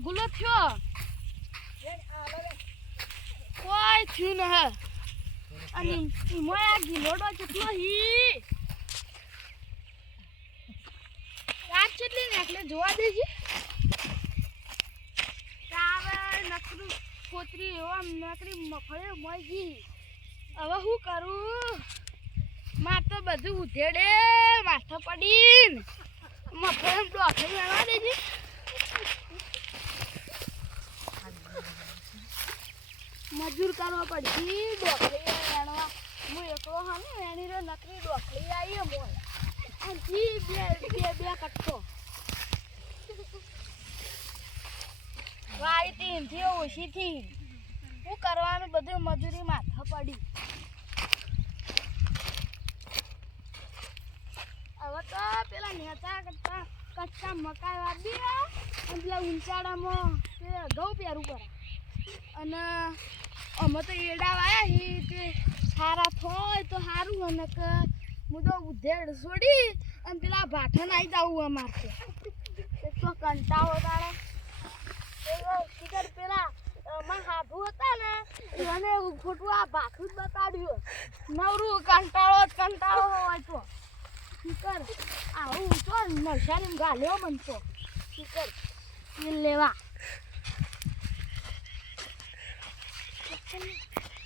ઢગુલો થયો કોઈ થયું ન હે અને મોયા ગીલોડો કેટલો હી રાત કેટલી ને એટલે જોવા દેજે તારે નકરું કોતરી એવા નકરી મફળે મોઈ હવે શું કરું માર તો બધું ઉધેડે માથે પડીને મફળે ડોખરી વેણવા દેજે મજૂર કરવા પડશે ડોખરી વેણવા હું એકલો હા ને વેણી રે નકરી ડોખરી આવી મોય અને બે કટકો વાળી તીનથી ઓછીથી શું કરવાનું બધું મજૂરી માથા પડી હવે તો પેલા નેતા કરતા કચ્ચા મકાઈ વાવી અને પેલા ઊંચાડામાં તે ઘઉં પહેરવું પડે અને અમે તો એડા વાયા હી તે સારા થોય તો સારું અને કે હું તો ઉધેડ છોડી અને પેલા ભાઠન આવી જવું અમારે એક તો કંટાળો તારે શિખર પેલા માં હાથું હતા ને એને ખોટું આ ભાથું જ બતાડ્યું નવરું કંટાળો હોય તો શિખર આવું તો નવસારી ગાલ્યો મન તો શિખર લેવા